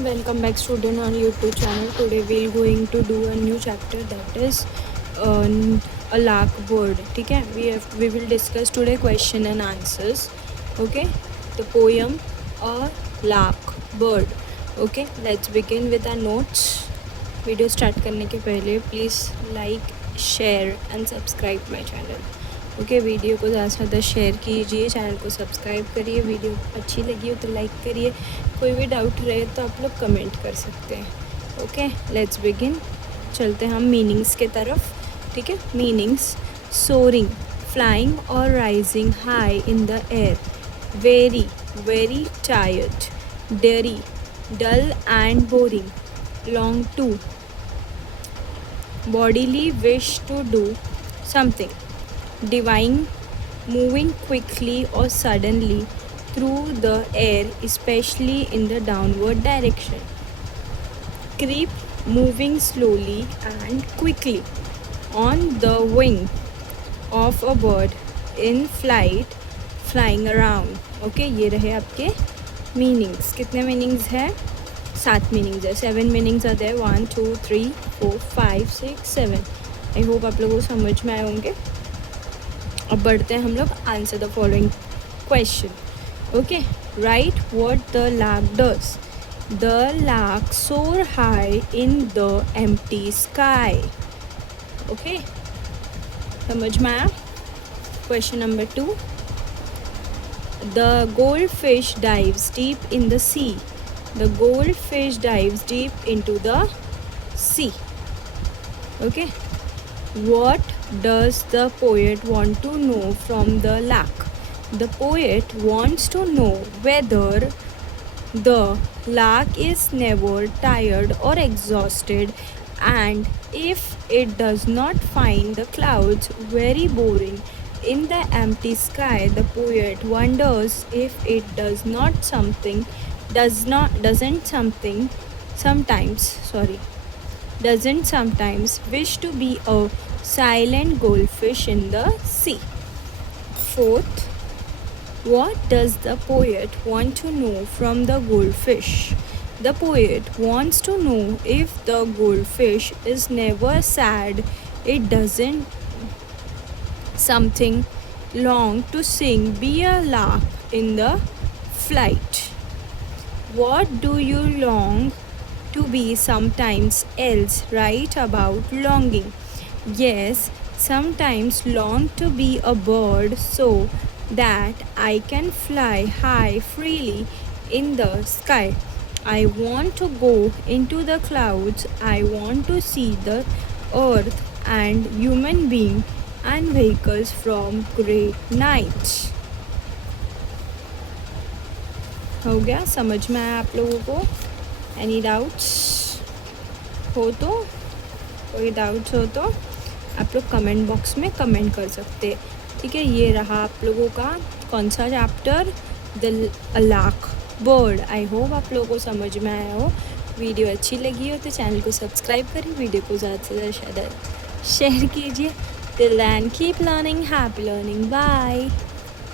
Welcome back student on YouTube channel. Today we're going to do a new chapter that is a lark bird. ठीक है, we will discuss today question and answers. Okay, the poem a lark bird. Okay, let's begin with our notes. Video start करने के पहले please like share and subscribe my channel. Okay, video को ज़्यादा से ज़्यादा share कीजिए, channel को subscribe करिए. वीडियो अच्छी लगी हो तो लाइक करिए. कोई भी डाउट रहे तो आप लोग कमेंट कर सकते हैं. Okay, let's begin. चलते हैं हम मीनिंग्स के तरफ. ठीक है, मीनिंग्स: सोरिंग, फ्लाइंग और rising high in the air. Very, very tired. Dreary, dull and boring. long to, bodily wish to do something. Divine, moving quickly or suddenly through the air, especially in the downward direction. Creep, moving slowly and quickly on the wing of a bird in flight, flying around. Okay, ये रहे आपके meanings. कितने meanings है? 7 meanings है. 7 meanings आते हैं. 1 2 3 4 5 6 7. I hope आप लोगों को समझ में आए होंगे. अब बढ़ते हैं हम लोग. Answer the following question. Okay, right what the lark does. The lark soar high in the empty sky. Okay, समझ में आया? Question number 2. The goldfish dives deep in the sea. The goldfish dives deep into the sea. Okay. What does the poet want to know from the lark? The poet wants to know whether the lark is never tired or exhausted, and if it does not find the clouds very boring in the empty sky. The poet wonders if it doesn't sometimes wish to be a silent goldfish in the sea. 4th, what does the poet want to know from the goldfish? The poet wants to know if the goldfish is never sad, it doesn't something long to sing, be a lark in the flight. What do you long to be? Sometimes else. Write about longing. Yes, sometimes long to be a bird so that I can fly high freely in the sky. I want to go into the clouds. I want to see the earth and human being and vehicles from great nights. हो गया? समझ में आया आप लोगों को? Any doubts हो तो, कोई डाउट्स हो तो आप लोग कमेंट बॉक्स में कमेंट कर सकते. ठीक है, ये रहा आप लोगों का कौन सा chapter, the lark bird. I hope आप लोगों को समझ में आया हो. वीडियो अच्छी लगी हो तो चैनल को सब्सक्राइब करिए, वीडियो को ज़्यादा से ज़्यादा शेयर कीजिए. Till then keep learning, happy learning, bye.